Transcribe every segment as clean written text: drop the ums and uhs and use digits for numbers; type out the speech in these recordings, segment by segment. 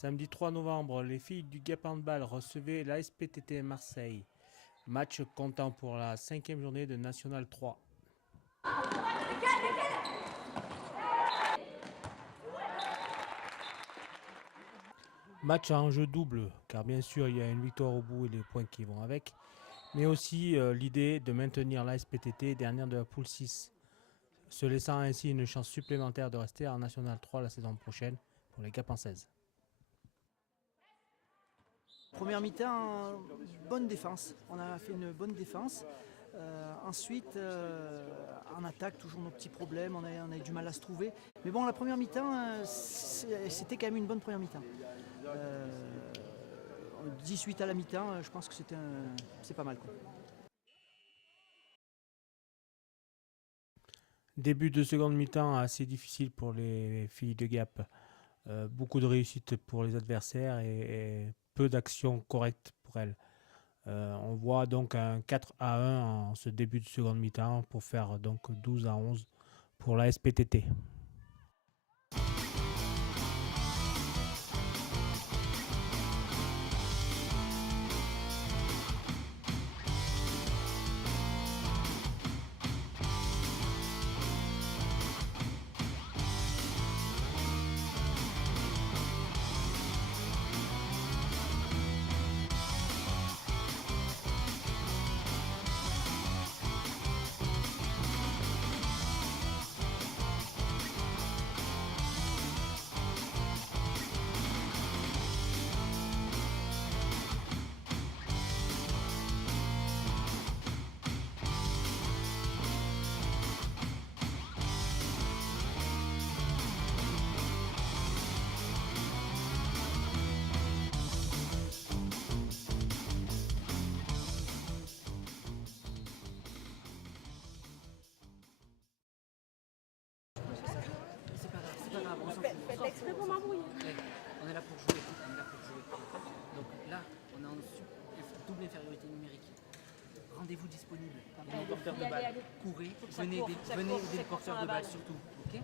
Samedi 3 novembre, les filles du Gap Handball recevaient l'ASPTT Marseille. Match comptant pour la 5e journée de National 3. Match à enjeu double, car bien sûr il y a une victoire au bout et les points qui vont avec, mais aussi l'idée de maintenir l'ASPTT dernière de la poule 6, se laissant ainsi une chance supplémentaire de rester en National 3 la saison prochaine pour les Gapençaises. Première mi-temps, bonne défense. On a fait une bonne défense. Ensuite, en attaque, toujours nos petits problèmes. On a eu du mal à se trouver. Mais bon, la première mi-temps, c'était quand même une bonne première mi-temps. 18 à la mi-temps, je pense que c'est pas mal, quoi. Début de seconde mi-temps assez difficile pour les filles de Gap. Beaucoup de réussite pour les adversaires et peu d'actions correctes pour elles. On voit donc un 4-1 en ce début de seconde mi-temps pour faire donc 12-11 pour la SPTT. Faites exprès pour m'embrouiller. On est là pour jouer, Donc là, on est en double infériorité numérique. Rendez-vous disponible. Les porteurs de balles, courez, venez aider les porteurs de balles surtout. Ok.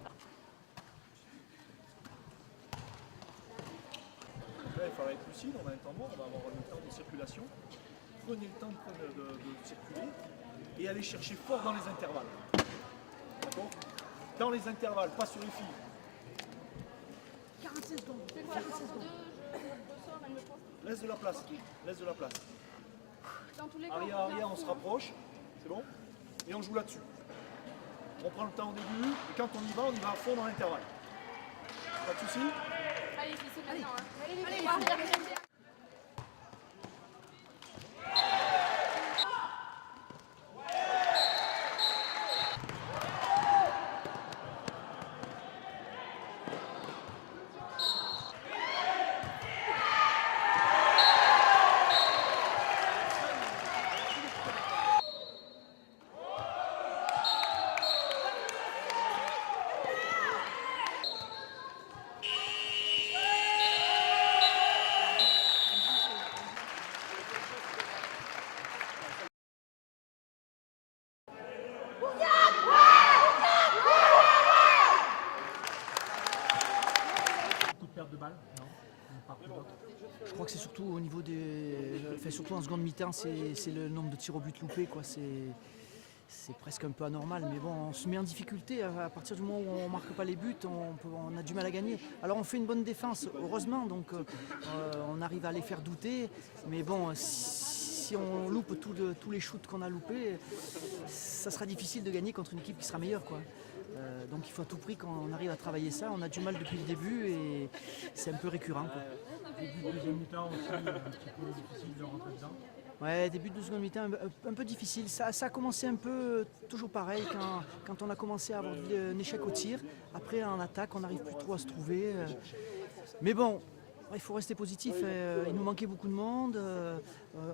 Là, il faudra être lucide, on a un temps mort, on va avoir un temps de circulation. Prenez le temps de circuler et allez chercher fort dans les intervalles. D'accord? Dans les intervalles, pas sur les filles. 46 secondes. Laisse de la place. Laisse de la place. Dans tous les cas, Arrière, on se rapproche. C'est bon? Et on joue là-dessus. On prend le temps au début. Et quand on y va à fond dans l'intervalle. Pas de soucis? Allez, c'est maintenant. Allez. Coup de perte de balle? Non. Je crois que c'est surtout au niveau des. Enfin, surtout en seconde mi-temps, c'est le nombre de tirs au but loupés, quoi. C'est presque un peu anormal, mais bon, on se met en difficulté à partir du moment où on ne marque pas les buts, on a du mal à gagner. Alors on fait une bonne défense, heureusement, donc on arrive à les faire douter, mais bon, si on loupe tous les shoots qu'on a loupés, ça sera difficile de gagner contre une équipe qui sera meilleure, quoi. Donc il faut à tout prix qu'on arrive à travailler ça. On a du mal depuis le début et c'est un peu récurrent, quoi. Début de deuxième mi-temps aussi, un petit peu difficile de rentrer dedans. Ouais, début de seconde mi-temps, un peu difficile. Ça a commencé un peu toujours pareil quand on a commencé à avoir un échec au tir. Après, en attaque, on n'arrive plus trop à se trouver. Mais bon, il faut rester positif. Il nous manquait beaucoup de monde.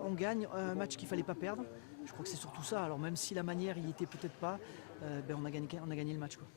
On gagne un match qu'il ne fallait pas perdre. Je crois que c'est surtout ça. Alors même si la manière n'y était peut-être pas, on a gagné le match, quoi.